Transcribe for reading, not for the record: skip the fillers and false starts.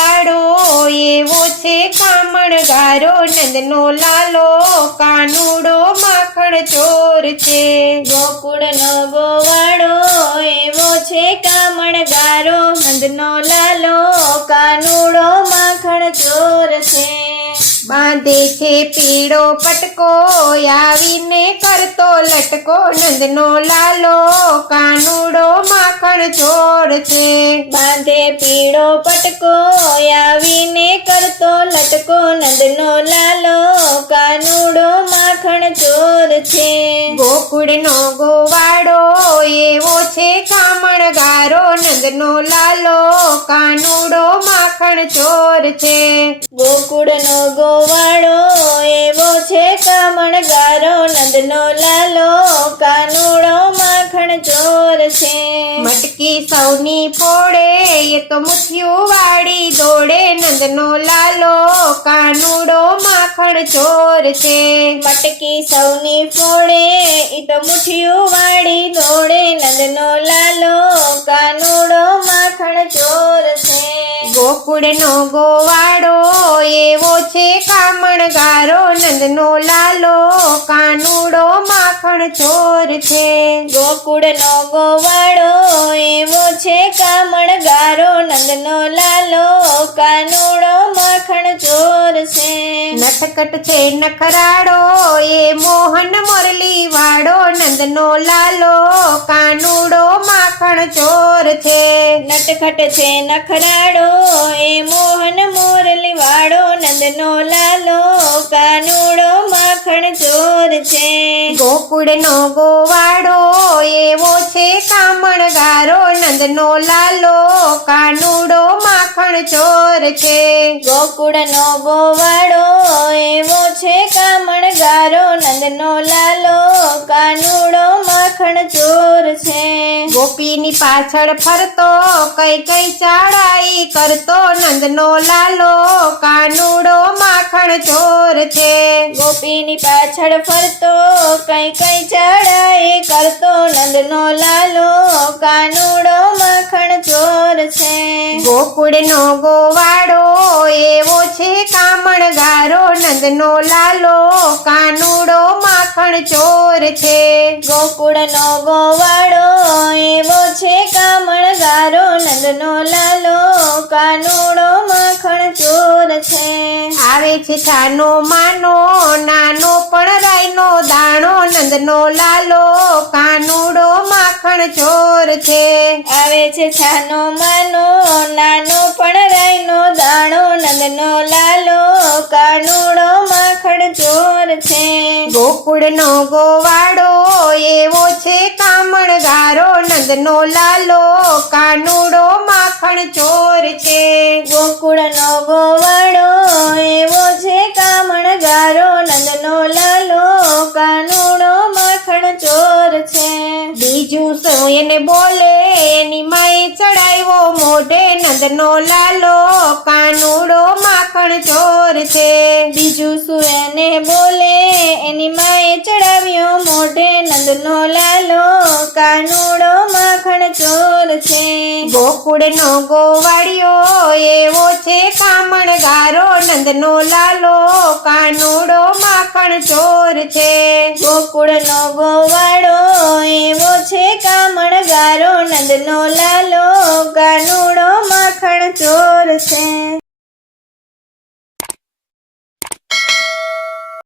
વાળો એવો છે કામણગારો, નંદનો લાલો કાનુડો માખણ ચોર છે. ગોકુળનો ગોવાળો એવો છે કામણગારો, નંદનો લાલો કાનુડો માખણ ચોર છે. બાંધે છે પીળો પટકો આવીને કરતો લટકો, નંદનો લાલો કાનુડો માખણ ચોર છે. બાંધે પીળો પટકો આવીને કરતો લટકો, નંદનો લાલો કાનુડો માખણ ચોર છે. ગોકુળનો ગોવાળો એવો છે કામણગારો, નંદનો લાલો કાનુડો માખણ ચોર છે. ગોકુળનો ગોવાળો એવો છે કામણગારો, નંદનો લાલો કાનુડો માખણ ચોર છે. મટકી સૌની ફોડે એ તો મુઠિયું વાળી દોડે, નંદનો લાલો કાનુડો માખણ ચોર છે. મટકી સૌની ફોડે ઈ તો મુઠિયું વાળી દોડે, નંદનો લાલો કાનુડો માખણ ચોર છે. ગોકુળનો ગોવાળો એવો છે કામણગારો, નંદનો લાલો કાનુડો માખણ ચોર છે. ગોકુળનો ગોવાળો એવો છે કામણગારો, નંદનો લાલો કાનુડો માખણ ચોર છે. નટકટ છે નખરાડો એ મોહન મુરલી વાળો, નંદનો લાલો કાનુડો માખણ ચોર છે. નટખટ છે નખરાડો એ મોહન મોરલી વાળો, નંદનો લાલો કાનુડો માખણ ચોર છે. ગોકુળનો ગોવાળો એવો છે કામણગારો, નંદનો લાલો કાનુડો માખણ ચોર છે. ગોકુળનો ગોવાળો એવો છે કામણગારો, નંદનો લાલો કાનુડો માખણ ચોર છે. ગોપીની પાછળ ફરતો કઈ કઈ ચાળાઈ કરતો, નંદનો લાલો કાનુડો માખણ ચોર છે. ગોપીની પાછળ ફરતો કઈ કઈ ચડાઈ કરતો, નંદનો લાલો કાનુડો માખણ ચોર છે. ગોકુળનો ગોવાળો એવો છે કામણગારો, નંદનો લાલો કાનુડો માખણ ચોર છે. ગોકુળનો ગોવાળો એવો છે કામણગારો, નંદનો લાલો કાનુડો માખણ ચોર છે. આવે છે છાનો માનો નાનો પણ રાયનો દાણો, નંદનો લાલો કાનુડો માખણ ચોર છે. આવે છે છાનો માનો નાનો પણ રાયનો દાણો, નંદનો લાલો કાનુડો માખણ ચોર છે. ગોકુળનો ગોવાળો એવો છે કામણગારો, નંદનો લાલો કાનુડો માખણ ચોર છે. ગોકુળનો ગોવાળો એવો છે કામણગારો, નંદનો લાલો કાનુડો માખણ ચોર છે. બીજું શું એને બોલે એની માએ ચડાવ્યો મોઢે, નંદનો લાલો કાનુડો માખણ ચોર છે. બીજું શું એને બોલે એની માએ ચડાવ્યો મોઢે, નંદનો લાલો કાનુડો માખણ ચોર છે. ગોકુળનો ગોવાળિયો એવો છે કામણગારો, નંદનો લાલો કાનુડો માખણ ચોર છે. ગોકુળનો ગોવાળો એવો છે કામણગારો, નંદનો લાલો કાનુડો માખણ ચોર છે.